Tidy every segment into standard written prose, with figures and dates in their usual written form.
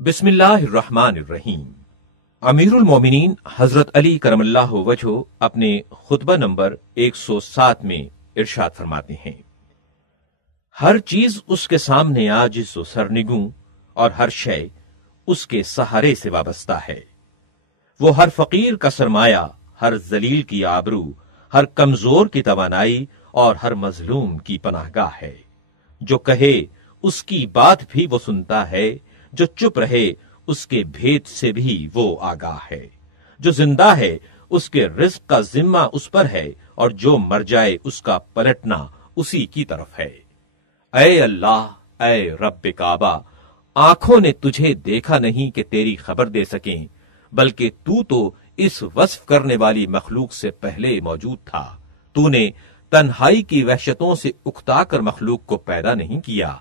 بسم اللہ الرحمن الرحیم۔ امیر المومنین حضرت علی کرم اللہ وجہہ اپنے خطبہ نمبر 107 میں ارشاد فرماتے ہیں، ہر چیز اس کے سامنے عاجز و سرنگوں اور ہر شے اس کے سہارے سے وابستہ ہے۔ وہ ہر فقیر کا سرمایہ، ہر ذلیل کی آبرو، ہر کمزور کی توانائی اور ہر مظلوم کی پناہ گاہ ہے۔ جو کہے اس کی بات بھی وہ سنتا ہے، جو چپ رہے اس کے بھید سے بھی وہ آگاہ ہے۔ جو زندہ ہے اس کے رزق کا ذمہ اس پر ہے، اور جو مر جائے اس کا پلٹنا اسی کی طرف ہے۔ اے اللہ، اے رب کعبہ، آنکھوں نے تجھے دیکھا نہیں کہ تیری خبر دے سکیں، بلکہ تو اس وصف کرنے والی مخلوق سے پہلے موجود تھا۔ تو نے تنہائی کی وحشتوں سے اکتا کر مخلوق کو پیدا نہیں کیا،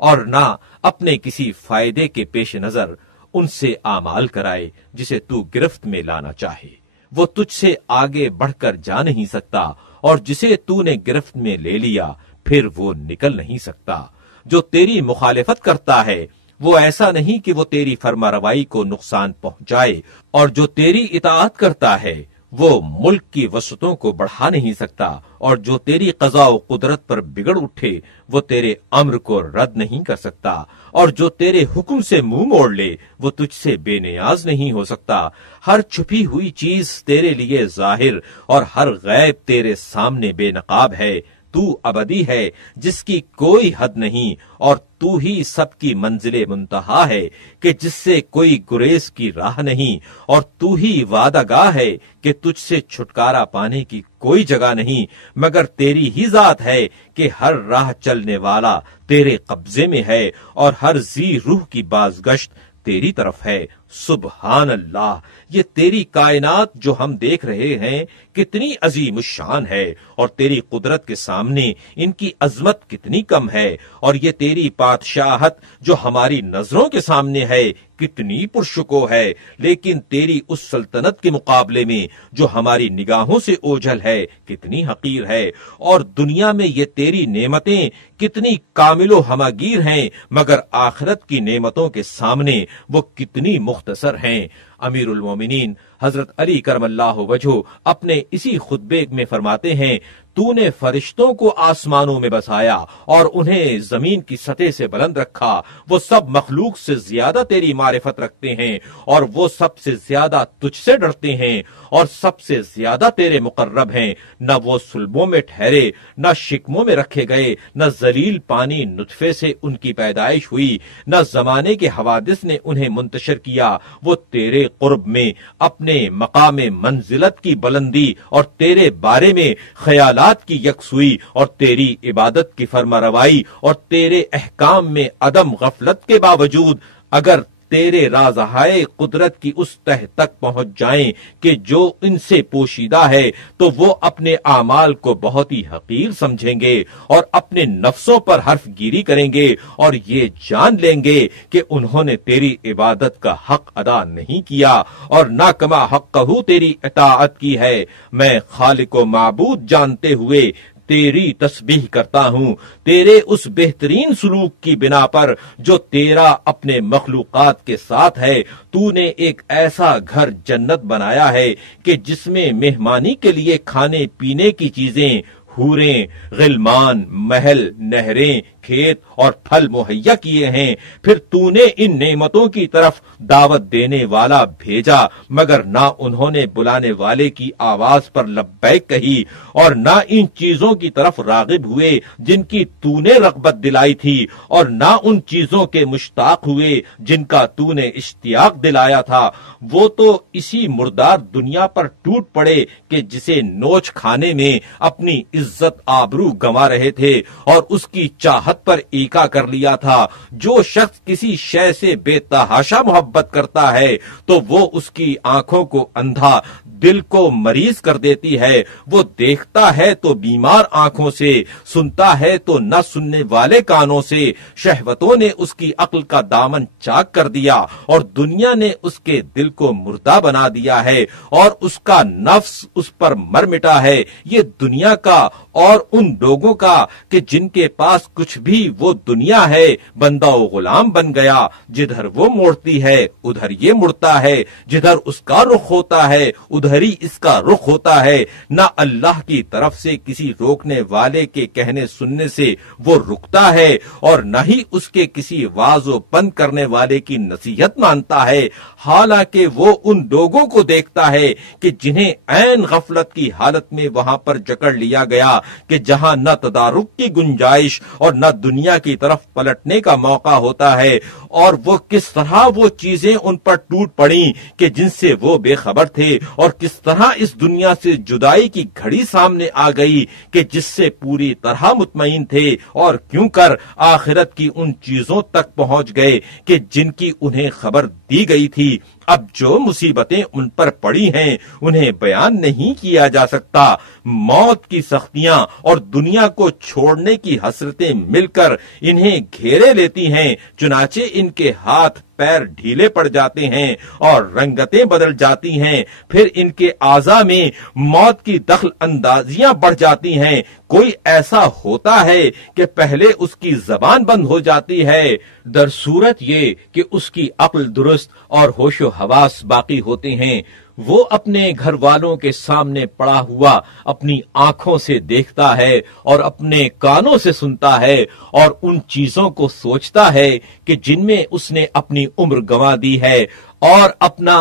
اور نہ اپنے کسی فائدے کے پیش نظر ان سے اعمال کرائے جسے تو گرفت میں لانا چاہے۔ وہ تجھ سے آگے بڑھ کر جا نہیں سکتا، اور جسے تو نے گرفت میں لے لیا پھر وہ نکل نہیں سکتا۔ جو تیری مخالفت کرتا ہے وہ ایسا نہیں کہ وہ تیری فرما روائی کو نقصان پہنچائے، اور جو تیری اطاعت کرتا ہے وہ ملک کی وسعتوں کو بڑھا نہیں سکتا، اور جو تیری قضاء و قدرت پر بگڑ اٹھے وہ تیرے امر کو رد نہیں کر سکتا، اور جو تیرے حکم سے منہ موڑ لے وہ تجھ سے بے نیاز نہیں ہو سکتا۔ ہر چھپی ہوئی چیز تیرے لیے ظاہر، اور ہر غیب تیرے سامنے بے نقاب ہے۔ تو ابدی ہے جس کی کوئی حد نہیں، اور تو ہی سب کی منزل منتہا ہے کہ جس سے کوئی گریز کی راہ نہیں، اور تو ہی وعدہ گاہ ہے کہ تجھ سے چھٹکارا پانے کی کوئی جگہ نہیں مگر تیری ہی ذات ہے کہ ہر راہ چلنے والا تیرے قبضے میں ہے، اور ہر ذی روح کی بازگشت تیری طرف ہے۔ سبحان اللہ، یہ تیری کائنات جو ہم دیکھ رہے ہیں کتنی عظیم الشان ہے، اور تیری قدرت کے سامنے ان کی عظمت کتنی کم ہے، اور یہ تیری بادشاہت جو ہماری نظروں کے سامنے ہے کتنی پرشکو ہے، لیکن تیری اس سلطنت کے مقابلے میں جو ہماری نگاہوں سے اوجھل ہے کتنی حقیر ہے، اور دنیا میں یہ تیری نعمتیں کتنی کامل و ہماگیر ہیں، مگر آخرت کی نعمتوں کے سامنے وہ کتنی مختصر ہیں۔ امیر المومنین حضرت علی کرم اللہ وجہہ اپنے اسی خطبے میں فرماتے ہیں، تو نے فرشتوں کو آسمانوں میں بسایا اور انہیں زمین کی سطح سے بلند رکھا۔ وہ سب مخلوق سے زیادہ تیری معرفت رکھتے ہیں، اور وہ سب سے زیادہ تجھ سے ڈرتے ہیں، اور سب سے زیادہ تیرے مقرب ہیں۔ نہ وہ صلبوں میں ٹھہرے، نہ شکموں میں رکھے گئے، نہ ذلیل پانی نطفے سے ان کی پیدائش ہوئی، نہ زمانے کے حوادث نے انہیں منتشر کیا۔ وہ تیرے قرب میں اپنے مقام منزلت کی بلندی اور تیرے بارے میں خیالات کی یکسوئی اور تیری عبادت کی فرما روائی اور تیرے احکام میں عدم غفلت کے باوجود اگر تیرے رازہائے قدرت کی اس تہ تک پہنچ جائیں کہ جو ان سے پوشیدہ ہے، تو وہ اپنے اعمال کو بہت ہی حقیر سمجھیں گے اور اپنے نفسوں پر حرف گیری کریں گے، اور یہ جان لیں گے کہ انہوں نے تیری عبادت کا حق ادا نہیں کیا اور نہ کما حقہ تیری اطاعت کی ہے۔ میں خالق و معبود جانتے ہوئے تیری تسبیح کرتا ہوں، تیرے اس بہترین سلوک کی بنا پر جو تیرا اپنے مخلوقات کے ساتھ ہے۔ تو نے ایک ایسا گھر جنت بنایا ہے کہ جس میں مہمانی کے لیے کھانے پینے کی چیزیں، حوریں، غلمان، محل، نہریں، کھیت اور پھل مہیا کیے ہیں۔ پھر تو نے ان نعمتوں کی طرف دعوت دینے والا بھیجا، مگر نہ انہوں نے بلانے والے کی آواز پر لبیک کہی، اور نہ ان چیزوں کی طرف راغب ہوئے جن کی تو نے رغبت دلائی تھی، اور نہ ان چیزوں کے مشتاق ہوئے جن کا تو نے اشتیاق دلایا تھا۔ وہ تو اسی مردار دنیا پر ٹوٹ پڑے کہ جسے نوچ کھانے میں اپنی عزت آبرو گنوا رہے تھے اور اس کی چاہت پر ایکا کر لیا تھا۔ جو شخص کسی شے سے بے تحاشا محبت کرتا ہے تو وہ اس کی آنکھوں کو اندھا، دل کو مریض کر دیتی ہے۔ وہ دیکھتا ہے تو بیمار آنکھوں سے، سنتا ہے تو نہ سننے والے کانوں سے۔ شہوتوں نے اس کی عقل کا دامن چاک کر دیا اور دنیا نے اس کے دل کو مردہ بنا دیا ہے، اور اس کا نفس اس پر مر مٹا ہے۔ یہ دنیا کا اور ان لوگوں کا کہ جن کے پاس کچھ بھی وہ دنیا ہے، بندہ و غلام بن گیا، جدھر وہ موڑتی ہے ادھر یہ مڑتا ہے، جدھر اس کا رخ ہوتا ہے ادھر ہی اس کا رخ ہوتا ہے۔ نہ اللہ کی طرف سے کسی روکنے والے کے کہنے سننے سے وہ رکتا ہے، اور نہ ہی اس کے کسی واز و بند کرنے والے کی نصیحت مانتا ہے، حالانکہ وہ ان لوگوں کو دیکھتا ہے کہ جنہیں عین غفلت کی حالت میں وہاں پر جکڑ لیا گیا، کہ جہاں نہ تدارک کی گنجائش اور نہ دنیا کی طرف پلٹنے کا موقع ہوتا ہے، اور وہ کس طرح وہ چیزیں ان پر ٹوٹ پڑیں کہ جن سے وہ بے خبر تھے، اور کس طرح اس دنیا سے جدائی کی گھڑی سامنے آ گئی کہ جس سے پوری طرح مطمئن تھے، اور کیوں کر آخرت کی ان چیزوں تک پہنچ گئے کہ جن کی انہیں خبر دی گئی تھی۔ اب جو مصیبتیں ان پر پڑی ہیں انہیں بیان نہیں کیا جا سکتا۔ موت کی سختیاں اور دنیا کو چھوڑنے کی حسرتیں مل کر انہیں گھیرے لیتی ہیں، چنانچہ ان کے ہاتھ پیر ڈھیلے پڑ جاتے ہیں اور رنگتیں بدل جاتی ہیں، پھر ان کے اعضاء میں موت کی دخل اندازیاں بڑھ جاتی ہیں۔ کوئی ایسا ہوتا ہے کہ پہلے اس کی زبان بند ہو جاتی ہے، در صورت یہ کہ اس کی عقل درست اور ہوش و حواس باقی ہوتے ہیں۔ وہ اپنے گھر والوں کے سامنے پڑا ہوا اپنی آنکھوں سے دیکھتا ہے اور اپنے کانوں سے سنتا ہے، اور ان چیزوں کو سوچتا ہے کہ جن میں اس نے اپنی عمر گنوا دی ہے اور اپنا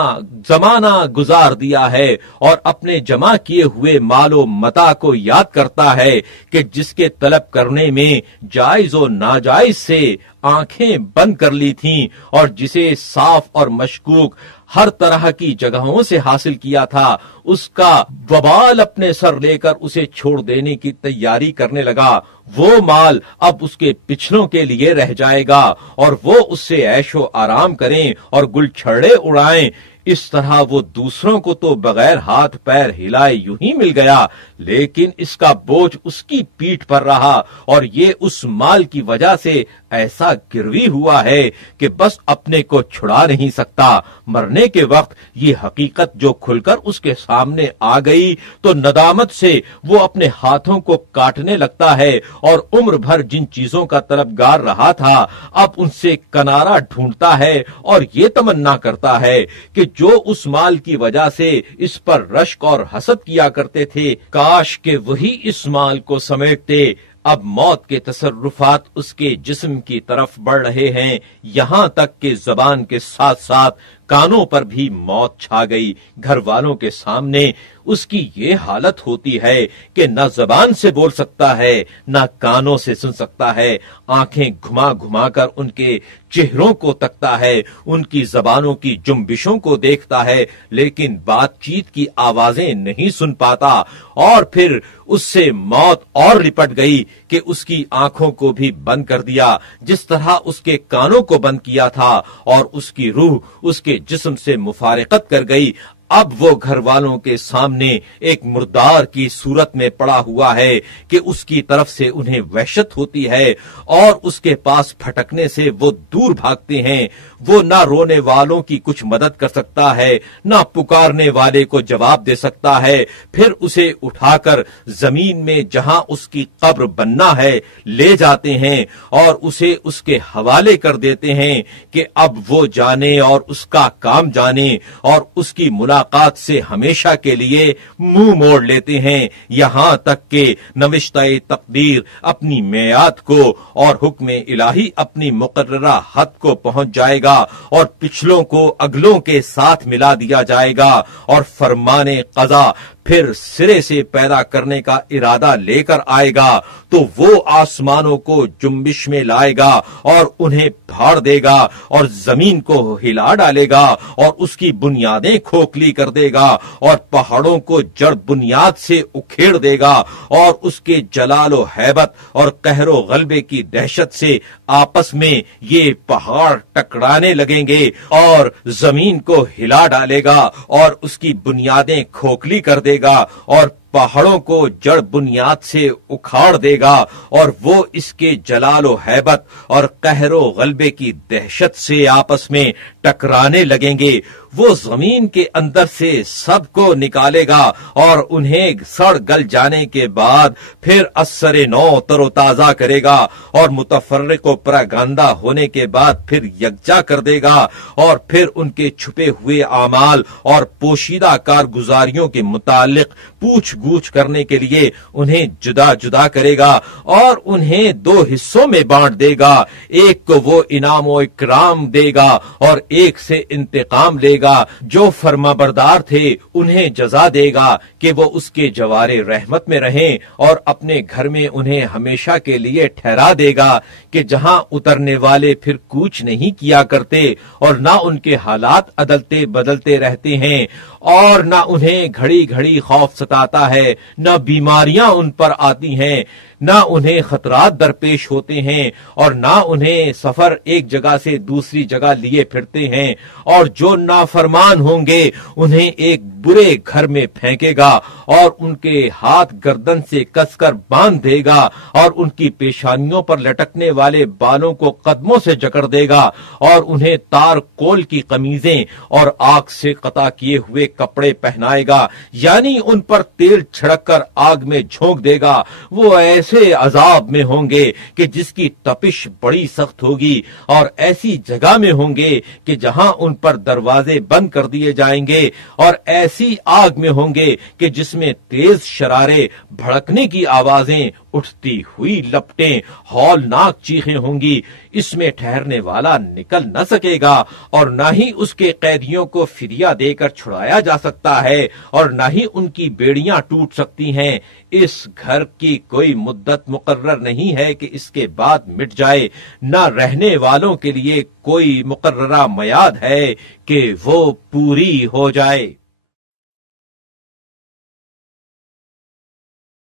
زمانہ گزار دیا ہے، اور اپنے جمع کیے ہوئے مال و متاع کو یاد کرتا ہے کہ جس کے طلب کرنے میں جائز و ناجائز سے آنکھیں بند کر لی تھیں، اور جسے صاف اور مشکوک ہر طرح کی جگہوں سے حاصل کیا تھا، اس کا وبال اپنے سر لے کر اسے چھوڑ دینے کی تیاری کرنے لگا۔ وہ مال اب اس کے پچھلوں کے لیے رہ جائے گا، اور وہ اس سے عیش و آرام کریں اور گل چھڑے اڑائیں۔ اس طرح وہ دوسروں کو تو بغیر ہاتھ پیر ہلائے یوں ہی مل گیا، لیکن اس کا بوجھ اس کی پیٹھ پر رہا، اور یہ اس مال کی وجہ سے ایسا گروی ہوا ہے کہ بس اپنے کو چھڑا نہیں سکتا۔ مرنے کے وقت یہ حقیقت جو کھل کر اس کے سامنے آ گئی تو ندامت سے وہ اپنے ہاتھوں کو کاٹنے لگتا ہے، اور عمر بھر جن چیزوں کا طلبگار رہا تھا اب ان سے کنارہ ڈھونڈتا ہے، اور یہ تمنا کرتا ہے کہ جو اس مال کی وجہ سے اس پر رشک اور حسد کیا کرتے تھے، کاش کہ وہی اس مال کو سمیٹتے۔ اب موت کے تصرفات اس کے جسم کی طرف بڑھ رہے ہیں، یہاں تک کہ زبان کے ساتھ ساتھ کانوں پر بھی موت چھا گئی۔ گھر والوں کے سامنے اس کی یہ حالت ہوتی ہے کہ نہ زبان سے بول سکتا ہے، نہ کانوں سے سن سکتا ہے، آنکھیں گھما گھما کر ان کے چہروں کو تکتا ہے، ان کی زبانوں کی جنبشوں کو دیکھتا ہے، لیکن بات چیت کی آوازیں نہیں سن پاتا۔ اور پھر اس سے موت اور لپٹ گئی کہ اس کی آنکھوں کو بھی بند کر دیا، جس طرح اس کے کانوں کو بند کیا تھا، اور اس کی روح اس کے جسم سے مفارقت کر گئی۔ اب وہ گھر والوں کے سامنے ایک مردار کی صورت میں پڑا ہوا ہے کہ اس کی طرف سے انہیں وحشت ہوتی ہے، اور اس کے پاس پھٹکنے سے وہ دور بھاگتے ہیں۔ وہ نہ رونے والوں کی کچھ مدد کر سکتا ہے، نہ پکارنے والے کو جواب دے سکتا ہے۔ پھر اسے اٹھا کر زمین میں جہاں اس کی قبر بننا ہے لے جاتے ہیں، اور اسے اس کے حوالے کر دیتے ہیں کہ اب وہ جانے اور اس کا کام جانے، اور اس کی ملاقات سے ہمیشہ کے لیے منہ موڑ لیتے ہیں، یہاں تک کہ نوشتہ تقدیر اپنی میعاد کو اور حکم الہی اپنی مقررہ حد کو پہنچ جائے گا، اور پچھلوں کو اگلوں کے ساتھ ملا دیا جائے گا، اور فرمان قضا پھر سرے سے پیدا کرنے کا ارادہ لے کر آئے گا، تو وہ آسمانوں کو جنبش میں لائے گا اور انہیں پھاڑ دے گا، اور زمین کو ہلا ڈالے گا اور اس کی بنیادیں کھوکھلی کر دے گا، اور پہاڑوں کو جڑ بنیاد سے اکھیڑ دے گا، اور اس کے جلال و ہیبت اور قہر و غلبے کی دہشت سے آپس میں یہ پہاڑ ٹکرانے لگیں گے، اور زمین کو ہلا ڈالے گا اور اس کی بنیادیں کھوکھلی کر دے گا، اور پہاڑوں کو جڑ بنیاد سے اکھاڑ دے گا، اور وہ اس کے جلال و ہیبت اور قہر و غلبے کی دہشت سے آپس میں ٹکرانے لگیں گے۔ وہ زمین کے اندر سے سب کو نکالے گا اور انہیں سڑ گل جانے کے بعد پھر اثر نو تر و تازہ کرے گا اور متفرق و پراگاندہ ہونے کے بعد پھر یکجا کر دے گا اور پھر ان کے چھپے ہوئے اعمال اور پوشیدہ کارگزاریوں کے متعلق پوچھ گچھ کرنے کے لیے انہیں جدا جدا کرے گا اور انہیں دو حصوں میں بانٹ دے گا، ایک کو وہ انعام و اکرام دے گا اور ایک سے انتقام لے گا۔ جو فرما بردار تھے انہیں جزا دے گا کہ وہ اس کے جوار رحمت میں رہیں اور اپنے گھر میں انہیں ہمیشہ کے لیے ٹھہرا دے گا کہ جہاں اترنے والے پھر کوچ نہیں کیا کرتے اور نہ ان کے حالات عدلتے بدلتے رہتے ہیں اور نہ انہیں گھڑی گھڑی خوف ستاتا ہے، نہ بیماریاں ان پر آتی ہیں، نہ انہیں خطرات درپیش ہوتے ہیں اور نہ انہیں سفر ایک جگہ سے دوسری جگہ لیے پھرتے ہیں، اور جو نافرمان ہوں گے انہیں ایک برے گھر میں پھینکے گا اور ان کے ہاتھ گردن سے کس کر باندھ دے گا اور ان کی پیشانیوں پر لٹکنے والے بالوں کو قدموں سے جکڑ دے گا اور انہیں تار کول کی قمیضیں اور آگ سے قطع کیے ہوئے کپڑے پہنائے گا، یعنی ان پر تیل چھڑک کر آگ میں جھونک دے گا۔ وہ ایسے عذاب میں ہوں گے کہ جس کی تپش بڑی سخت ہوگی، اور ایسی جگہ میں ہوں گے کہ جہاں ان پر دروازے بند کر دیے جائیں گے، اور ایسی آگ میں ہوں گے کہ جس میں تیز شرارے، بھڑکنے کی آوازیں، اٹھتی ہوئی لپٹیں، ہولناک چیخیں ہوں گی۔ اس میں ٹھہرنے والا نکل نہ سکے گا اور نہ ہی اس کے قیدیوں کو فدیہ دے کر چھڑایا جا سکتا ہے اور نہ ہی ان کی بیڑیاں ٹوٹ سکتی ہیں۔ اس گھر کی کوئی مدت مقرر نہیں ہے کہ اس کے بعد مٹ جائے، نہ رہنے والوں کے لیے کوئی مقررہ میعاد ہے کہ وہ پوری ہو جائے۔